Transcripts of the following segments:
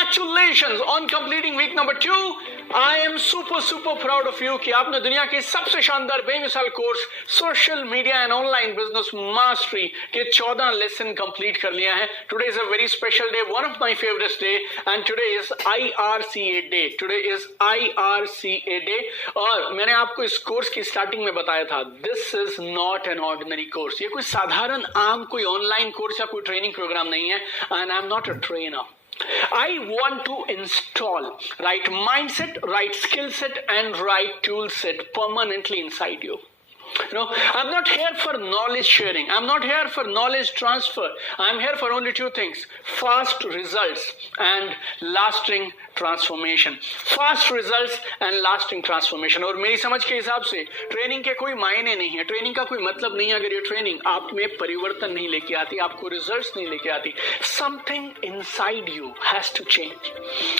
Congratulations on completing week number 2. I am super proud of you कि आपने दुनिया के सबसे शानदार बेमिसाल course social media and online business mastery के 14 लेसन कंप्लीट कर लिया है. Today is a very special day, one of my favorite day, and today is IRCA day. Today is IRCA day. और मैंने आपको इस कोर्स की स्टार्टिंग में बताया था, this is not an ordinary course. ये कोई साधारण आम कोई ऑनलाइन कोर्स या कोई ट्रेनिंग प्रोग्राम नहीं है, and I'm not a trainer. I want to install right mindset, right skill set, and right tool set permanently inside you. You know, I'm not here for knowledge sharing. I'm not here for knowledge transfer. I'm here for only two things: fast results and lasting transformation. Fast results and lasting transformation. और मेरी समझ के हिसाब से training के कोई मायने नहीं है, ट्रेनिंग का कोई मतलब नहीं है अगर ये ट्रेनिंग आप में परिवर्तन नहीं लेके आती, आपको रिजल्ट्स नहीं लेके आती. Something inside you has to change.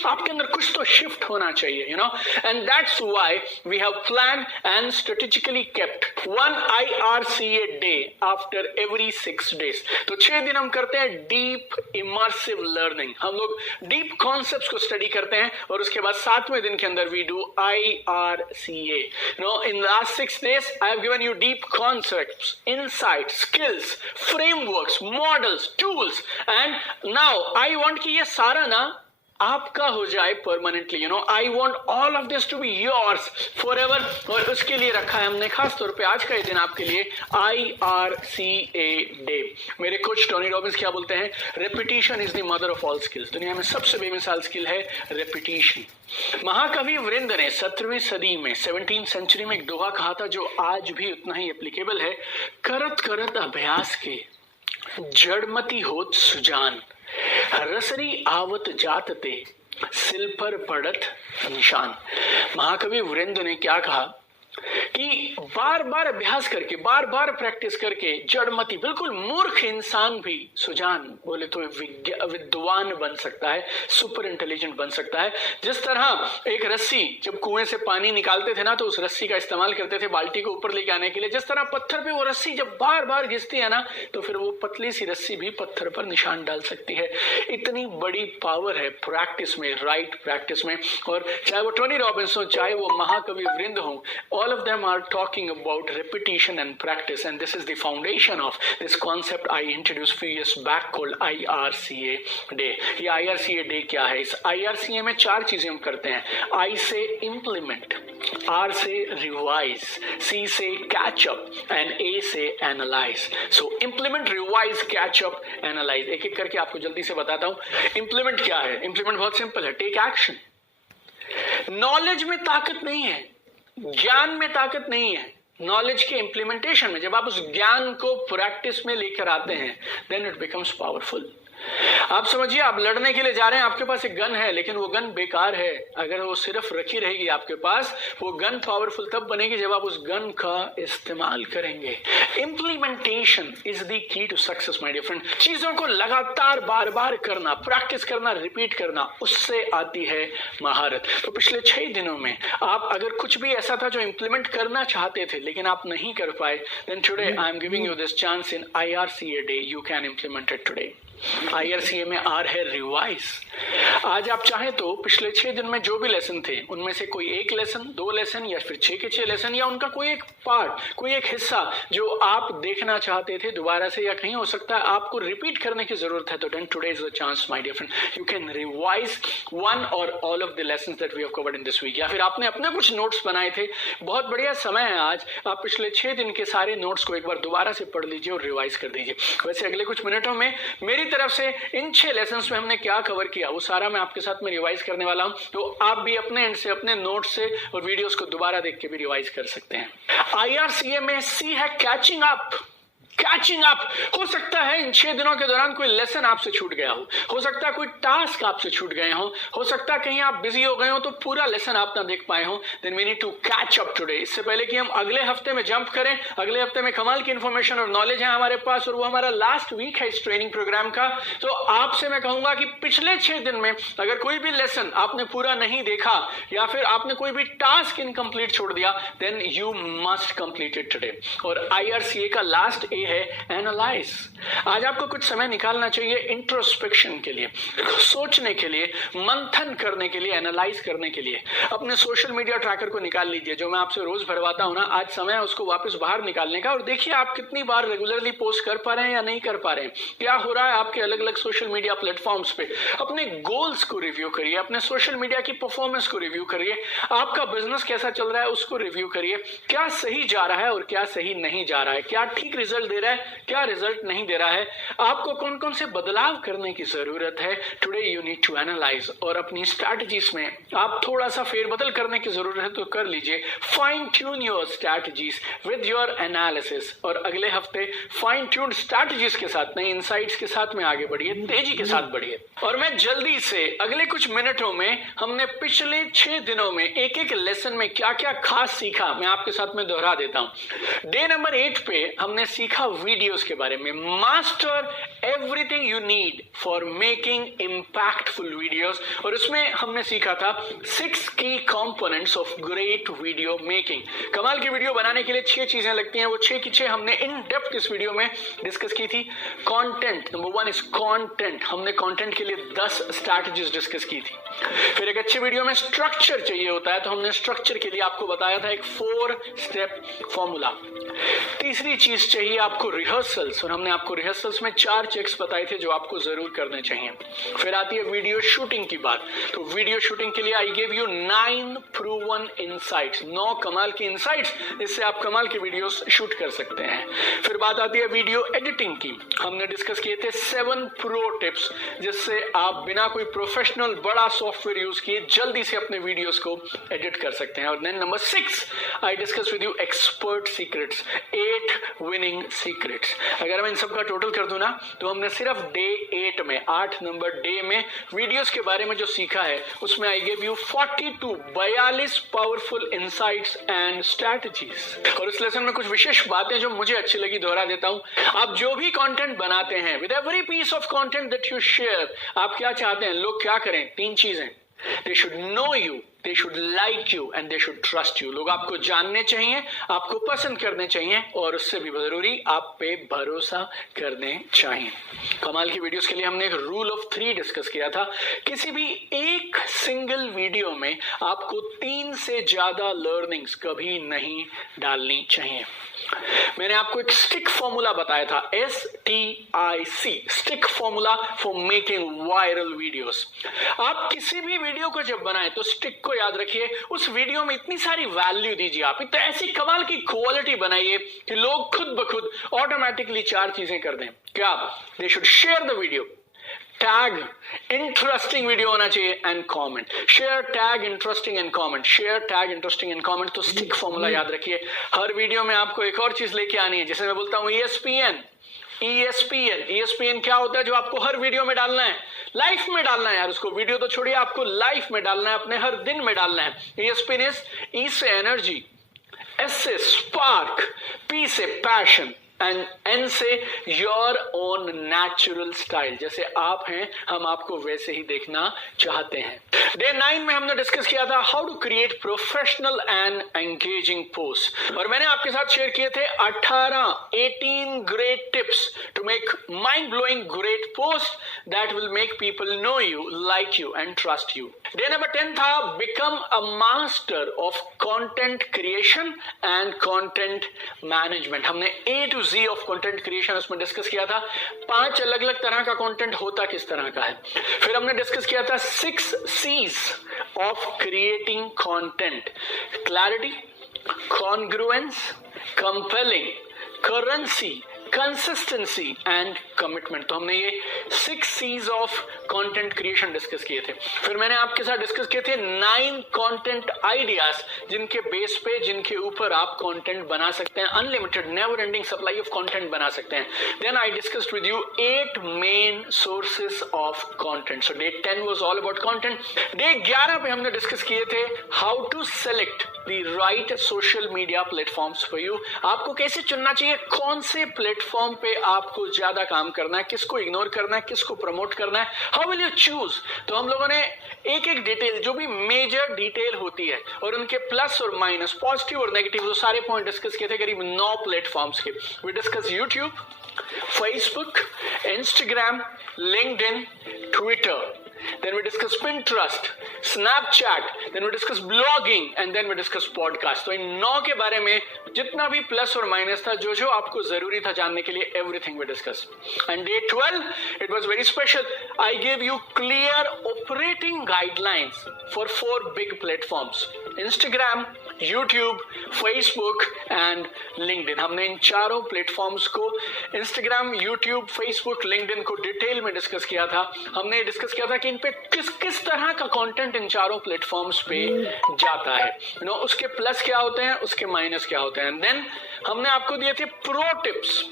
आपके अंदर कुछ तो शिफ्ट होना चाहिए, you know, and that's why we have plan and strategically kept one IRCA day after every 6 days. तो 6 दिन हम करते हैं डीप इमर्सिव लर्निंग. हम लोग डीप कॉन्सेप्ट्स को स्टडी करते हैं और उसके बाद 7वें दिन के अंदर we do IRCA. No, in last 6 days I have given you deep concepts, insights, skills, frameworks, models, tools, and now I want कि ये सारा ना आपका हो जाए permanently. You know, I want all of this to be yours forever. और उसके लिए रखा है हमने खास तौर पे आज का ये दिन आपके लिए IRCA डे. मेरे कोच टोनी रॉबिन्स क्या बोलते हैं? Repetition is the mother of all skills. दुनिया में सबसे बेमिसाल स्किल है रेपिटेशन. महाकवि वृंद ने 17वीं सदी में 17th सेंचुरी में एक दोहा कहा था जो आज भी उतना ही एप्लीकेबल है. करत करत अभ्यास के जड़मती होत सुजान, रसरी आवत जात ते सिल पर पड़त निशान. महाकवि वृंद ने क्या कहा कि बार बार अभ्यास करके, बार बार प्रैक्टिस करके जड़मती, बिल्कुल मूर्ख इंसान भी सुजान, बोले तो विद्वान बन सकता है, सुपर इंटेलिजेंट बन सकता है. जिस तरह एक रस्सी, जब कुएं से पानी निकालते थे ना तो उस रस्सी का इस्तेमाल करते थे बाल्टी को ऊपर लेके आने के लिए, जिस तरह पत्थर पे वो रस्सी जब बार बार घिसती है ना तो फिर वो पतली सी रस्सी भी पत्थर पर निशान डाल सकती है. इतनी बड़ी पावर है प्रैक्टिस में, राइट प्रैक्टिस में. और चाहे वो टोनी रॉबिन्स हो, चाहे वो महाकवि वृंद हो, all of them are talking about repetition and practice, and this is the foundation of this concept I introduced few years back called IRCA day. ये IRCA day क्या है? इस IRCA में 4 चीजें हम करते हैं. I से implement, R से revise, C से catch up, and A से analyze. So implement, revise, catch up, analyze. एक एक करके आपको जल्दी से बताता हूँ. implement क्या है? implement बहुत सिंपल है, take action. नॉलेज में ताकत नहीं है, ज्ञान में ताकत नहीं है. नॉलेज के इंप्लीमेंटेशन में, जब आप उस ज्ञान को प्रैक्टिस में लेकर आते हैं, देन इट बिकम्स पावरफुल. आप समझिए, आप लड़ने के लिए जा रहे हैं, आपके पास एक गन है, लेकिन वो गन बेकार है. अगर वो सिर्फ रखी रहेगी आपके पास, वो गन पावरफुल तब बनेगी जब आप उस गन का इस्तेमाल करेंगे. Implementation is the key to success my dear friend. चीजों को लगातार बार बार करना, प्रैक्टिस करना, रिपीट करना, उससे आती है महारत. तो पिछले 6 दिनों में आप अगर कुछ भी ऐसा था जो इंप्लीमेंट करना चाहते थे लेकिन आप नहीं कर पाए, then today I am giving you this chance in IRCA day. You can implement it today. IRCA में R है रिवाइज. आज आप चाहें तो पिछले 6 दिन में जो भी लेसन थे उनमें से कोई एक लेसन, 2 लेसन, या फिर 6 के 6 लेसन, या उनका कोई एक पार्ट, कोई एक हिस्सा जो आप देखना चाहते थे दोबारा से, या कहीं हो सकता है आपको रिपीट करने की जरूरत है, तो then today is the chance my dear friend. You can revise one और all of the lessons that we have covered in this week. या फिर आपने अपने कुछ नोट्स बनाए थे, बहुत बढ़िया समय है आज, आप पिछले 6 दिन के सारे नोट्स को एक बार दोबारा से पढ़ लीजिए और रिवाइज कर दीजिए. वैसे अगले कुछ मिनटों में मेरी तरफ से इन 6 लेसन्स में हमने क्या कवर किया वो सारा मैं आपके साथ में रिवाइज करने वाला हूं. तो आप भी अपने एंड से, अपने नोट्स से और वीडियोस को दोबारा देख के भी रिवाइज कर सकते हैं. IRCA में C है कैचिंग अप. Catching up. हो सकता है इन 6 दिनों के दौरान कोई लेसन आपसे छूट गया हो सकता है कोई टास्क आपसे छूट गए हो सकता है कहीं आप बिजी हो गए हो तो पूरा लेसन आप ना देख पाए हो. Then we need to catch up today. इससे पहले कि हम अगले हफ्ते में जंप करें, अगले हफ्ते में कमाल की इंफॉर्मेशन और नॉलेज है हमारे पास, और वो हमारा लास्ट वीक है इस ट्रेनिंग प्रोग्राम का. तो आपसे मैं कहूंगा कि पिछले 6 दिन में अगर कोई भी लेसन आपने पूरा नहीं देखा या फिर आपने कोई भी टास्क इनकम्प्लीट छोड़ दिया, then you must complete it today. और IRCA का लास्ट ए है एनालाइज। आज आपको कुछ समय निकालना चाहिए इंट्रोस्पेक्शन के लिए, सोचने के लिए, मंथन करने के लिए, एनालाइज करने के लिए। अपने सोशल मीडिया ट्रैकर को निकाल लीजिए, जो मैं आपसे रोज भरवाता हूं ना, आज समय है उसको वापस बाहर निकालने का, और देखिए आप कितनी बार रेगुलरली पोस्ट कर पा रहे हैं या नहीं कर पा रहे हैं, क्या हो रहा है आपके अलग अलग सोशल मीडिया प्लेटफॉर्म्स पे। अपने गोल्स को रिव्यू करिए, अपने सोशल मीडिया की परफॉर्मेंस को रिव्यू करिए, आपका बिजनेस कैसा चल रहा है उसको रिव्यू करिए, क्या सही जा रहा है और क्या सही नहीं जा रहा है, क्या ठीक रिजल्ट दे रहा है, क्या रिजल्ट नहीं दे रहा है, आपको कौन कौन से बदलाव करने की जरूरत है। Today you need to analyse, और अपनी स्ट्रैटेजीज में आप थोड़ा सा फेरबदल करने की जरूरत है तो कर लीजिए। Fine tune your strategies with your analysis, और अगले हफ्ते फाइन ट्यून स्ट्रैटेजीज के साथ, नई इनसाइट्स के साथ में आगे बढ़िए, तेजी के साथ बढ़िए। और मैं जल्दी से अगले कुछ मिनटों में हमने पिछले 6 दिनों में एक एक लेसन में क्या क्या खास सीखा, मैं आपके साथ में दोहरा देता हूं। डे नंबर 8 पे हमने सीखा वीडियोस के बारे में। Master everything you need for making impactful videos, और उसमें हमने सीखा था 6 की components of great video making. कमाल की वीडियो बनाने के लिए 6 चीजें लगती हैं, वो 6 की 6 हमने इन डेप्थ इस वीडियो में डिस्कस की थी। कंटेंट, नंबर 1 इज कंटेंट, हमने कंटेंट के लिए 10 स्ट्रैटेजीज डिस्कस की थी। फिर एक अच्छे वीडियो में स्ट्रक्चर चाहिए होता है, तो हमने स्ट्रक्चर के लिए आपको बताया था एक 4 स्टेप फॉर्मूला। तीसरी चीज चाहिए आपको रिहर्सल्स, और हमने आपको रिहर्सल्स में 4 चेक्स बताए थे जो आपको जरूर करने चाहिए। फिर आती है वीडियो शूटिंग की बात, तो वीडियो शूटिंग के लिए आई गिव यू 9 प्रूवन इनसाइट्स, 9 कमाल की इनसाइट्स जिससे आप कमाल की वीडियोस शूट कर सकते हैं। फिर बात आती है वीडियो एडिटिंग की, हमने डिस्कस किए थे 7 प्रो टिप्स जिससे आप बिना कोई प्रोफेशनल बड़ा सॉफ्टवेयर यूज किए जल्दी से अपने वीडियोस को एडिट कर सकते हैं। और then number 6 I discuss with you expert secrets, 8 winning secrets. अगर मैं इन सब का टोटल कर दूं ना, तो हमने सिर्फ डे 8 में, 8 नंबर डे में वीडियोस के बारे में जो सीखा है, उसमें आई give you 42 powerful insights and strategies. और इस लेसन में कुछ विशेष बातें जो मुझे अच्छी लगी दोहरा देता हूं। आप जो भी कंटेंट बनाते हैं, with every piece of content that you share, आप क्या चाहते हैं लोग क्या करें? 3 चीजें, they should know you, they should like you and they should trust you। लोग आपको जानने चाहिए, आपको पसंद करने चाहिए, और उससे भी जरूरी आप पे भरोसा करने चाहिए। कमाल की वीडियोस के लिए हमने एक रूल ऑफ 3 डिस्कस किया था। किसी भी एक सिंगल वीडियो में आपको 3 से ज्यादा लर्निंग्स कभी नहीं डालनी चाहिए। मैंने आपको एक स्टिक फॉर्मूला बताया था, STIC, stick formula for making viral videos. आप किसी भी वीडियो को जब बनाएं तो स्टिक को याद रखिए, उस वीडियो में इतनी सारी वैल्यू दीजिए, आप इतनी ऐसी कमाल की क्वालिटी बनाइए कि लोग खुद ब खुद ऑटोमेटिकली 4 चीजें कर दें। क्या? They should share the video, tag interesting video होना चाहिए, and comment. Share, tag interesting and comment, share, tag interesting and comment. तो स्टिक फॉर्मूला याद रखिए। हर वीडियो में आपको एक और चीज लेके आनी है, जैसे मैं बोलता हूं ESPN क्या होता है जो आपको हर वीडियो में डालना है, लाइफ में डालना है यार, उसको वीडियो तो छोड़िए, आपको लाइफ में डालना है, अपने हर दिन में डालना है। ESPN इज E से एनर्जी, S से स्पार्क, P से पैशन, एंड N से योर ओन नेचुरल स्टाइल, जैसे आप हैं हम आपको वैसे ही देखना चाहते हैं। डे 9 में हमने डिस्कस किया था how to create professional and engaging post, और मैंने आपके साथ शेयर किए थे 18 great tips to make mind blowing great post that will make people know you, like you and trust you. Day number 10 था become a master of content creation and content management. हमने A to Z of content creation उसमें discuss किया था, 5 अलग अलग तरह का content होता किस तरह का है। फिर हमने डिस्कस किया था 6 C's of creating content, clarity, congruence, compelling, currency, consistency and commitment. तो हमने ये 6 C's of content creation discuss किए थे। फिर मैंने आपके साथ डिस्कस किए थे 9 कंटेंट आइडियाज जिनके बेस पे, जिनके ऊपर आप कंटेंट बना सकते हैं, unlimited never ending supply of content बना सकते हैं। Then I discussed with you 8 main sources of content. So day 10 was all about content. Day 11 पे हमने डिस्कस किए थे how to select the right social media platforms for you. आपको कैसे चुनना चाहिए, कौन से प्लेटफॉर्म पे आपको ज्यादा काम करना है, किसको इग्नोर करना है, किसको प्रमोट करना है, हाउ विल यू चूज। तो हम लोगों ने एक एक डिटेल, जो भी मेजर डिटेल होती है और उनके प्लस और माइनस, पॉजिटिव और नेगेटिव, वो सारे पॉइंट डिस्कस किए थे करीब 9 प्लेटफॉर्म्स के। We discuss YouTube, Facebook, Instagram, LinkedIn, Twitter, then we discuss Pinterest, Snapchat, then we discuss blogging, and then we discuss podcast। तो इन 9 के बारे में जितना भी प्लस और माइनस था, जो जो आपको जरूरी था जानने के लिए, everything we discuss. And day 12 it was very special. I give you clear operating guidelines for 4 big platforms, Instagram, YouTube, Facebook and LinkedIn. हमने इन चारों प्लेटफॉर्म्स को, इंस्टाग्राम, यूट्यूब, फेसबुक, लिंक्डइन को डिटेल में डिस्कस किया था। हमने डिस्कस किया था कि इन पे किस किस तरह का कंटेंट इन चारों प्लेटफॉर्म्स पे जाता है, उसके प्लस क्या होते हैं, उसके माइनस क्या होते हैं। देन हमने आपको दिए थे प्रो टिप्स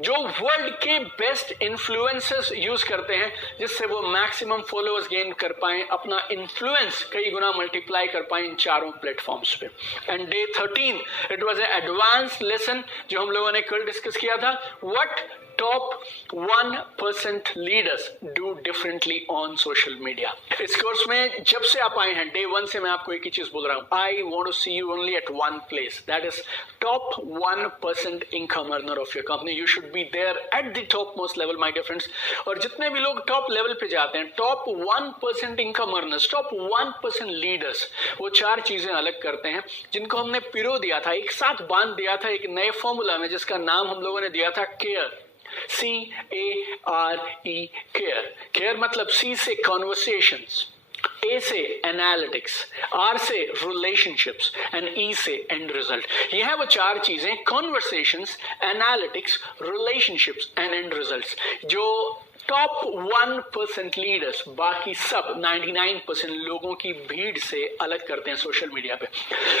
जो वर्ल्ड के बेस्ट इन्फ्लुएंसर्स यूज करते हैं, जिससे वो मैक्सिमम फॉलोअर्स गेन कर पाए, अपना इन्फ्लुएंस कई गुना मल्टीप्लाई कर पाए इन चारों प्लेटफॉर्म्स पे। And day 13 it was a advance lesson जो हम लोगों ने कल डिस्कस किया था, what top 1% leaders do differently on social media. इस कोर्स में जब से आप आए हैं, डे 1 से मैं आपको एक ही चीज बोल रहा हूं, I want to see you only at one place, that is top 1% income earner of your company. You should be there at the topmost level my dear friends. और जितने भी लोग टॉप लेवल पे जाते हैं, top 1% income earners, top 1% leaders, वो 4 चीजें अलग करते हैं जिनको हमने पिरो दिया था, एक साथ बांध दिया था एक नए फॉर्मूला में, जिसका नाम हम लोगों ने दिया था केयर, CARE, केयर। केयर मतलब C से कॉन्वर्सेशंस, A से एनालिटिक्स, R से रिलेशनशिप्स एंड E से एंड रिजल्ट। ये है वो 4 चीजें, conversations, analytics, relationships and and results, जो टॉप 1% लीडर्स बाकी सब 99% लोगों की भीड़ से अलग करते हैं सोशल मीडिया पे।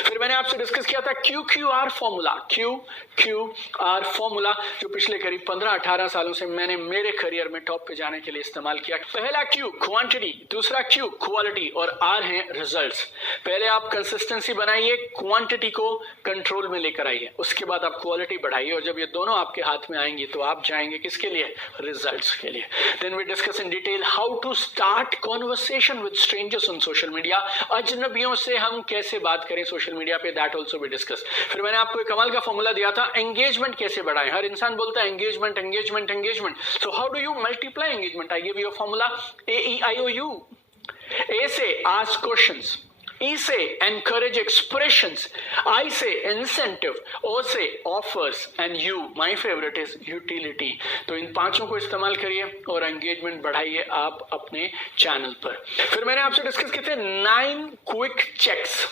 फिर मैंने आपसे डिस्कस किया था QQR फॉर्मूला, QQR फॉर्मूला जो पिछले करीब 15-18 सालों से मैंने मेरे करियर में टॉप पे जाने के लिए इस्तेमाल किया। पहला Q क्वांटिटी, दूसरा Q क्वालिटी और R है रिजल्ट्स। पहले आप कंसिस्टेंसी बनाइए, क्वांटिटी को कंट्रोल में लेकर आइए, उसके बाद आप क्वालिटी बढ़ाइए, और जब ये दोनों आपके हाथ में आएंगी तो आप जाएंगे किसके लिए, रिजल्ट्स के लिए। Then we discuss in detail how to start conversation with strangers on social media। अजनबियों से हम कैसे बात करें सोशल मीडिया पे, that also we discuss। फिर मैंने आपको एक कमाल का फॉर्मूला दिया था, एंगेजमेंट कैसे बढ़ाएं। हर इंसान बोलता है engagement engagement engagement, so how do you multiply engagement. I give you a formula, AEIOU। A से ask questions, E से encourage expressions, I से incentive, O से offers and U, my favorite is utility। तो इन 5 को इस्तेमाल करिए और engagement बढ़ाइए आप अपने चैनल पर। फिर मैंने आपसे डिस्कस किए थे 9 क्विक चेक्स,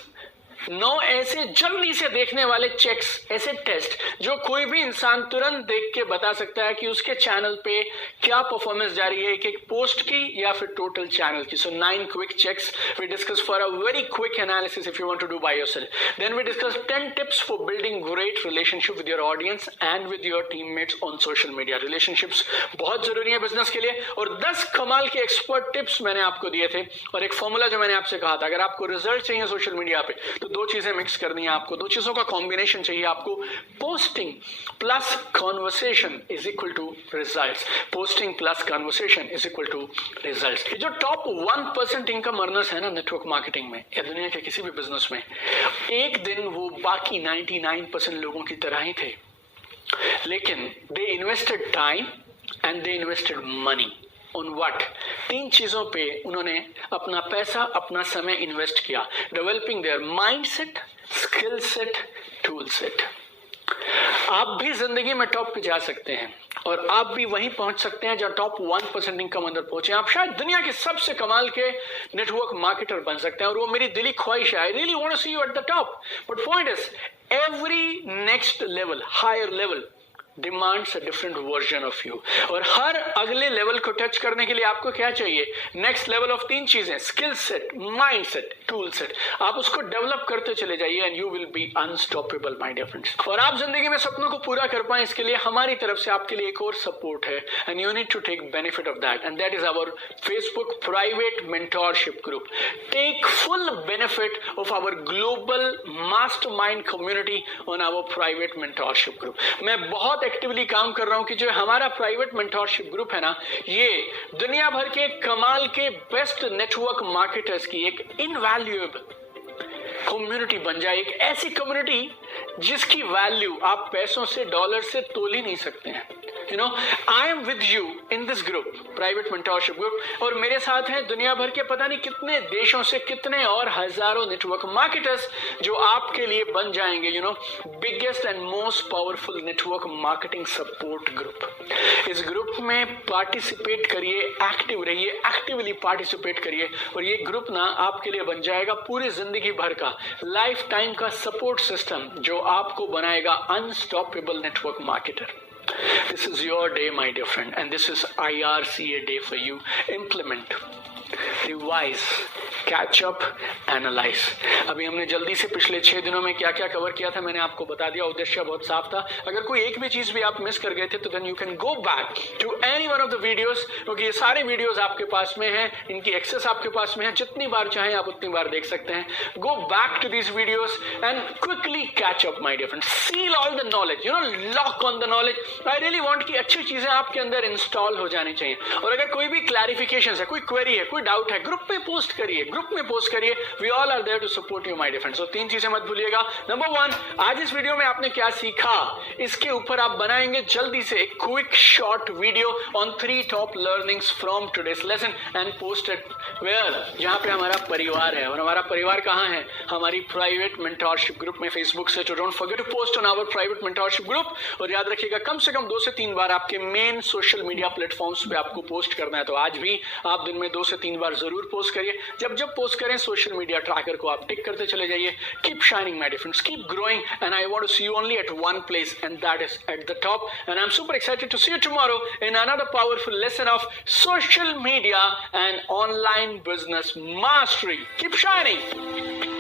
9 ऐसे जल्दी से देखने वाले चेक्स, ऐसे टेस्ट जो कोई भी इंसान तुरंत देख के बता सकता है कि उसके चैनल पे क्या परफॉर्मेंस जा रही है, एक एक पोस्ट की या फिर टोटल चैनल की। So 9 quick checks we discuss for a very quick analysis if you want to do by yourself. Then we discuss 10 tips for building great relationship with your audience and with your teammates on social media. Relationships बहुत जरूरी है business के लिए, और 10 कमाल के expert tips मैंने आपको दिए थे, और एक फॉर्मूला जो मैंने आपसे कहा था, अगर आपको रिजल्ट चाहिए सोशल मीडिया पे तो 2 चीजें मिक्स करनी है आपको, 2 चीजों का कॉम्बिनेशन चाहिए आपको, posting plus conversation is equal to results. Posting plus conversation is equal to results. जो टॉप 1% इनकम अर्नर्स है ना नेटवर्क मार्केटिंग में या दुनिया के किसी भी बिजनेस में, एक दिन वो बाकी 99% लोगों की तरह ही थे, लेकिन दे invested time and they invested money on what. 3 चीजों पे उन्होंने अपना पैसा, अपना समय इन्वेस्ट किया, developing there mindset, skill set, tool set. आप भी जिंदगी में टॉप पे जा सकते हैं, और आप भी वहीं पहुंच सकते हैं जहां टॉप 1% इनकम अंदर पहुंचे। आप शायद दुनिया के सबसे कमाल के नेटवर्क मार्केटर बन सकते हैं, और वो मेरी दिली ख्वाहिश है। I really want to see you at the top, but point is every next level, higher level demands a different version of you. और हर अगले लेवल को टच करने के लिए आपको क्या चाहिए? नेक्स्ट लेवल ऑफ 3 चीजें, skill set, mind set, tool set. आप उसको डेवलप करते चले जाइए and you will be unstoppable my dear friends. और आप जिंदगी में सपनों को पूरा कर पाए, इसके लिए हमारी तरफ से आपके लिए एक और सपोर्ट है and you need to take benefit of that, and that is our Facebook private mentorship group. Take full benefit of our global mastermind community on our private mentorship group. मैं बहुत एक्टिवली काम कर रहा हूं कि जो हमारा प्राइवेट मेंटोरशिप ग्रुप है ना, ये दुनिया भर के कमाल के बेस्ट नेटवर्क मार्केटर्स की एक इनवैल्यूएबल कम्युनिटी बन जाए। एक ऐसी कम्युनिटी जिसकी वैल्यू आप पैसों से, डॉलर से तोल ही नहीं सकते हैं। You know, I am with you in this group, private mentorship group, और मेरे साथ हैं दुनिया भर के पता नहीं कितने देशों से कितने और हजारों नेटवर्क मार्केटर्स जो आपके लिए बन जाएंगे, you know, biggest and most powerful network marketing support group. इस ग्रुप में पार्टिसिपेट करिए, एक्टिव रहिए, एक्टिवली पार्टिसिपेट करिए, और ये ग्रुप ना आपके लिए बन जाएगा पूरी जिंदगी भर का लाइफ टाइम का सपोर्ट सिस्टम जो आपको बनाएगा unstoppable network marketer. This is your day, my dear friend, and this is IRCA day for you. Implement, revise, catch up, analyze. अभी हमने जल्दी से पिछले 6 दिनों में क्या क्या कवर किया था मैंने आपको बता दिया। उद्देश्य बहुत साफ था। अगर कोई एक भी चीज भी आप मिस कर गए थे तो then you can go back to any one of the videos, क्योंकि ये सारे वीडियोस आपके पास में हैं, इनकी एक्सेस आपके पास में है। जितनी बार चाहें आप उतनी बार देख सकते हैं। Go back to these videos and quickly catch up my dear friends. Seal all the knowledge, you know, lock on the knowledge. I really want कि अच्छी चीजें आपके अंदर इंस्टॉल हो जानी चाहिए। और अगर कोई भी क्लैरिफिकेशन है, कोई क्वेरी है, कोई डाउट है, ग्रुप में पोस्ट करिए, ग्रुप में पोस्ट करिए। We all are there to support you my dear friends. तो 3 चीजें मत भूलिएगा। नंबर 1, आज इस वीडियो में आपने क्या सीखा, इसके ऊपर आप बनाएंगे जल्दी से एक quick short video on 3 top learnings from today's lesson and post it where, जहां पे हमारा परिवार है। और हमारा परिवार कहां है? हमारी प्राइवेट मेंटोरशिप ग्रुप में फेसबुक से। तो don't forget to post on our private mentorship group. और याद रखिएगा कम से कम 2 से 3 बार आपके मेन सोशल मीडिया प्लेटफॉर्म्स पे आपको पोस्ट करना है। तो आज भी आप दिन में 2 से 3 बार जरूर पोस्ट करिए। जब जब पोस्ट करें सोशल मीडिया ट्रैकर को आप टिक करते चले जाइए। Keep shining my dear friends, keep growing, and I want to see you only at one place, and that is at the top. And I'm super excited to see you tomorrow in another powerful lesson of social media and online business mastery. Keep shining.